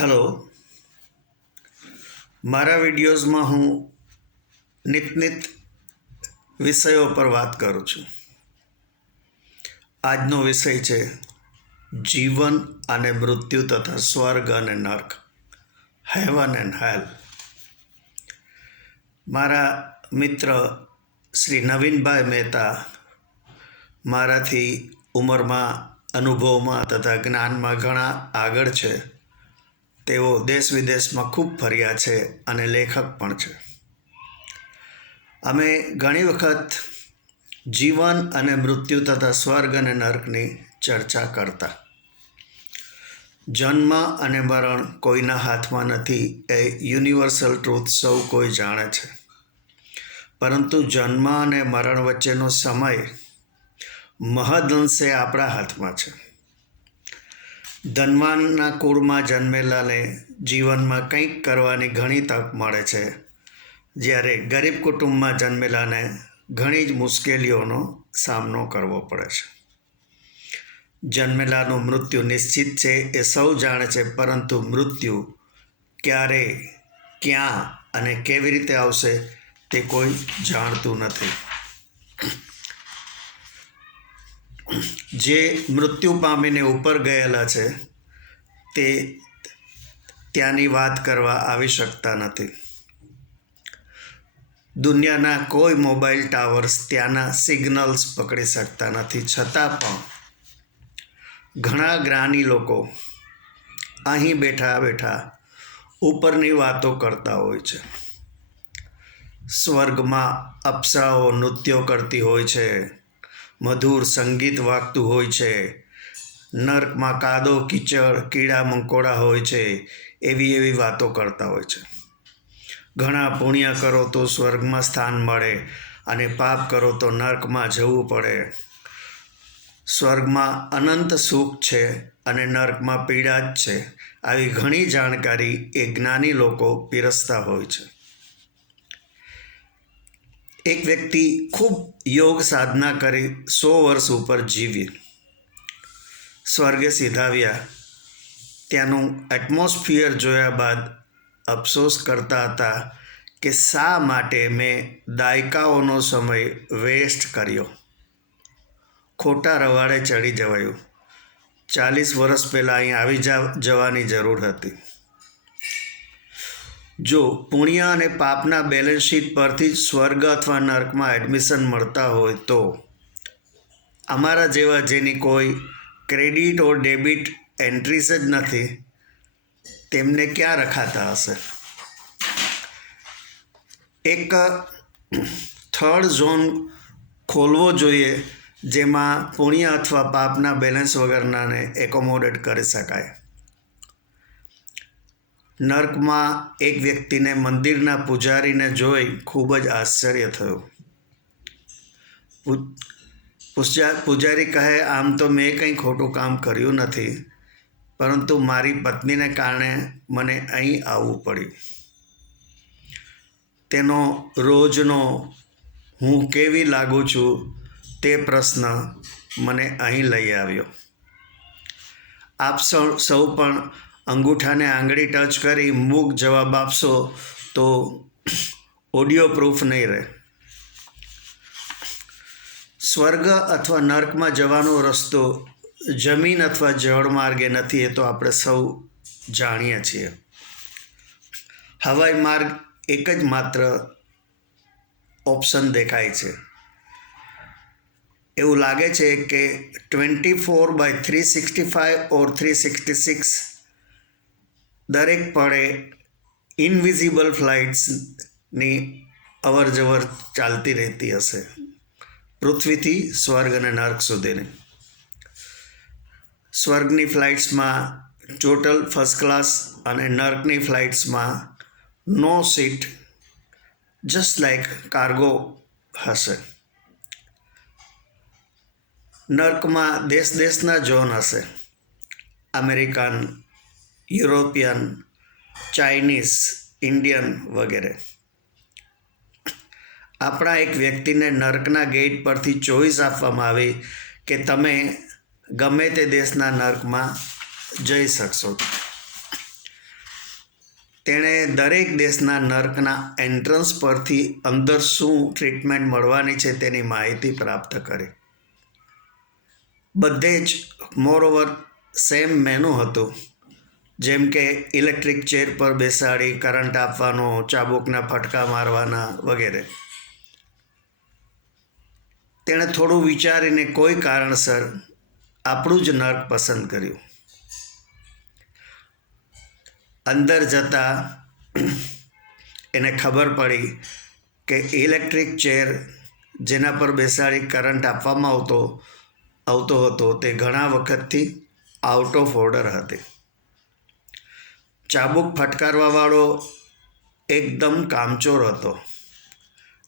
Hello. મારા વિડીયોઝમાં હું નિત નિત વિષયો પર વાત કરું છું. આજનો વિષય છે જીવન અને મૃત્યુ તથા સ્વર્ગ અને નર્ક, હેવન એન્ડ હેલ. મારા મિત્ર શ્રી નવીનભાઈ મહેતા મારાથી ઉંમરમાં, અનુભવમાં તથા જ્ઞાનમાં ઘણા આગળ છે. તેઓ દેશ વિદેશમાં ખૂબ ફર્યા છે અને લેખક પણ છે. અમે ઘણી વખત જીવન અને મૃત્યુ તથા સ્વર્ગ અને નર્કની ચર્ચા કરતા. જન્મ અને મરણ કોઈના હાથમાં નથી એ યુનિવર્સલ ટ્રુથ સૌ કોઈ જાણે છે. પરંતુ જન્મ અને મરણ વચ્ચેનો સમય મહદઅંશે આપણા હાથમાં છે. ધનવાનના કુળમાં જન્મેલાને જીવનમાં કંઈક કરવાની ઘણી તક મળે છે. જ્યારે ગરીબ કુટુંબમાં જન્મેલાને ઘણી જ મુશ્કેલીઓનો સામનો કરવો પડે છે. જન્મેલાનું મૃત્યુ નિશ્ચિત છે એ સૌ જાણે છે, પરંતુ મૃત્યુ ક્યારે, ક્યાં અને કેવી રીતે આવશે તે કોઈ જાણતું નથી. જે મૃત્યુ પામીને ઉપર ગયેલા છે, તે ત્યાંની વાત કરવા આવી શકતા નથી. દુનિયાના કોઈ મોબાઈલ ટાવર્સ ત્યાંના સિગ્નલ્સ પકડી શકતા નથી. છતાં પણ ઘણા જ્ઞાની લોકો અહીં બેઠા બેઠા ઉપરની વાતો કરતા હોય છે. સ્વર્ગમાં અપ્સરાઓ નૃત્યો કરતી હોય છે. મધુર સંગીત વાગતું હોય છે. નર્કમાં કાદો, કીચડ, કીડા, મંકોડા હોય છે. એવી એવી વાતો કરતા હોય છે. ઘણા પુણ્ય કરો તો સ્વર્ગમાં સ્થાન મળે અને પાપ કરો તો નર્કમાં જવું પડે. સ્વર્ગમાં અનંત સુખ છે અને નર્કમાં પીડા જ છે. આવી ઘણી જાણકારી એ જ્ઞાની લોકો પીરસતા હોય છે. એક વ્યક્તિ ખૂબ યોગ સાધના કરી સો વર્ષ ઉપર જીવી. સ્વર્ગે સીધાવ્યા. ત્યાંનું એટમોસ્ફિયર જોયા બાદ અફસોસ કરતા હતા કે શા માટે મેં દાયકાઓનો સમય વેસ્ટ કર્યો. ખોટા રવાડે ચડી જવાયું. ચાલીસ વર્ષ પહેલાં અહીં આવી જવાની જરૂર હતી. જો પુણ્ય અને પાપના બેલેન્સ શીટ પરથી સ્વર્ગ અથવા નર્કમાં એડમિશન મળતા હોય તો? અમારા જેવા જેની કોઈ ક્રેડિટ ઓર ડેબિટ એન્ટ્રીસ જ નથી, તેમને ક્યાં રખાતા હશે? એક થર્ડ ઝોન ખોલવો જોઈએ, જેમાં પુણ્ય અથવા પાપના બેલેન્સ વગરનાને એકોમોડેટ કરી શકાય. નર્કમાં એક વ્યક્તિને મંદિરના પૂજારીને જોઈ ખૂબ જ આશ્ચર્ય થયું. પૂજારી કહે, આમ તો મેં કંઈ ખોટું કામ કર્યું નથી, પરંતુ મારી પત્નીને કારણે મને અહીં આવવું પડ્યું. તેનો રોજનો હું કેવી લાગુ છું તે પ્રશ્ન મને અહીં લઈ આવ્યો. આપ સૌ સૌ પણ અંગૂઠાને આંગળી ટચ કરી મૂક જવાબ આપશો તો ઓડિયો પ્રૂફ નહીં રહે. સ્વર્ગ અથવા નર્કમાં જવાનો રસ્તો જમીન અથવા જળ માર્ગે નથી એ તો આપણે સૌ જાણીએ છીએ. હવાઈ માર્ગ એક જ માત્ર ઓપ્શન દેખાય છે. એવું લાગે છે કે twenty four by three sixty five or three sixty six દરેક પળે ઇનવિઝિબલ ફ્લાઇટ્સની અવર જવર ચાલતી રહેતી હશે. પૃથ્વીથી સ્વર્ગ અને નર્ક સુધીની. સ્વર્ગની ફ્લાઇટ્સમાં ટોટલ ફર્સ્ટ ક્લાસ અને નર્કની ફ્લાઇટ્સમાં no seat just like cargo હશે. નર્કમાં દેશ દેશના ઝોન હશે. અમેરિકન યુરોપિયન, ચાઇનીઝ, ઇન્ડિયન વગેરે. આપણા એક વ્યક્તિને નર્કના ગેટ પરથી ચોઈસ આપવામાં આવી કે તમે ગમે તે દેશના નર્કમાં જઈ શકશો. તેણે દરેક દેશના નર્કના એન્ટ્રન્સ પરથી અંદર શું ટ્રીટમેન્ટ મળવાની છે તેની માહિતી પ્રાપ્ત કરી. બધે જ મોરઓવર સેમ મેનુ હતું. જેમ કે ઇલેક્ટ્રિક ચેર પર બેસાડી, કરંટ આપવાનો, ચાબુકના ફટકા મારવાના વગેરે. તેણે થોડું વિચારીને કોઈ કારણસર આપણું જ નર્ક પસંદ કર્યું. અંદર જતાં એને ખબર પડી કે ઇલેક્ટ્રિક ચેર જેના પર બેસાડી કરંટ આપવામાં આવતો આવતો હતો તે ઘણા વખતથી આઉટ ઓફ ઓર્ડર હતી. ચાબુક ફટકારવાવાળો એકદમ કામચોર હતો.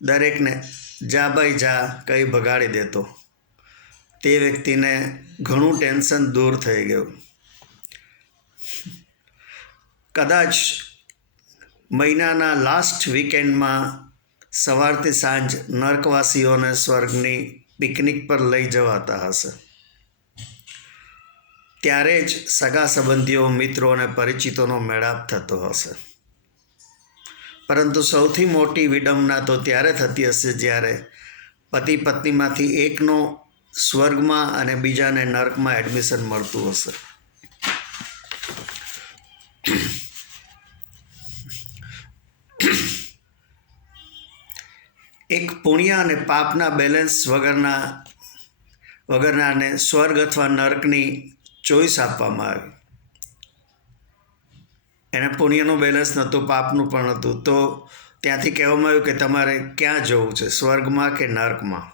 દરેકને જા ભાઈ જા કંઈ ભગાડી દેતો. તે વ્યક્તિને ઘણું ટેન્શન દૂર થઈ ગયું. કદાચ મહિનાના લાસ્ટ વીકેન્ડમાં સવારથી સાંજ નર્કવાસીઓને સ્વર્ગની પિકનિક પર લઈ જવાતા હશે. ત્યારે જ સગા સંબંધીઓ, મિત્રો અને પરિચિતોનો મેળાપ થતો હશે. પરંતુ સૌથી મોટી વિડંબના તો ત્યારે થતી હશે જ્યારે પતિ પત્નીમાંથી એકનો સ્વર્ગમાં અને બીજાને નર્કમાં એડમિશન મળતું હશે. એક પુણ્ય અને પાપના બેલેન્સ વગરના વગરનાને સ્વર્ગ અથવા નર્કની ચોઈસ આપવામાં આવી. એને પુણ્યનું બેલેન્સ નહોતું, પાપનું પણ હતું તો ત્યાંથી કહેવામાં આવ્યું કે તમારે ક્યાં જવું છે, સ્વર્ગમાં કે નર્કમાં?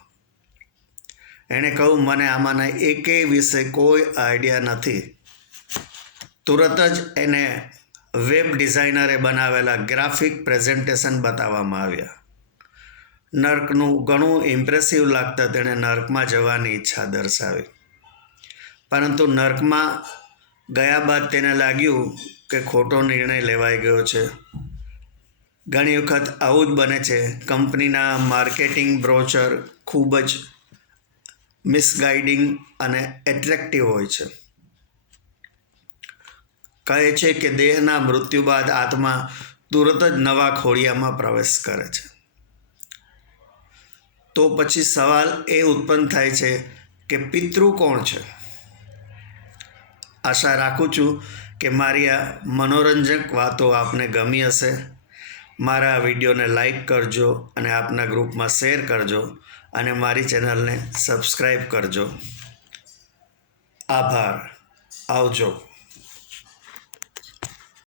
એણે કહ્યું, મને આમાંના એકેય વિશે કોઈ આઈડિયા નથી. તુરત જ એને વેબ ડિઝાઇનરે બનાવેલા ગ્રાફિક પ્રેઝન્ટેશન બતાવવામાં આવ્યા. નર્કનું ઘણું ઇમ્પ્રેસિવ લાગતા તેણે નર્કમાં જવાની ઈચ્છા દર્શાવી. પરંતુ નર્કમાં ગયા બાદ તેને લાગ્યું કે ખોટો નિર્ણય લેવાઈ ગયો છે. ઘણી વખત આવું જ બને છે. કંપનીના માર્કેટિંગ બ્રોચર ખૂબ જ મિસગાઈડિંગ અને એટ્રેક્ટિવ હોય છે. કહે છે કે દેહના મૃત્યુ બાદ આત્મા તુરત જ નવા ખોડિયામાં પ્રવેશ કરે છે. તો પછી સવાલ એ ઉત્પન્ન થાય છે કે પિતૃ કોણ છે? આશા રાખું છું કે મારી આ મનોરંજક વાતો આપને ગમી હશે. મારા આ વિડીયોને લાઈક કરજો અને આપના ગ્રુપમાં શેર કરજો અને મારી ચેનલને સબસ્ક્રાઈબ કરજો. આભાર. આવજો.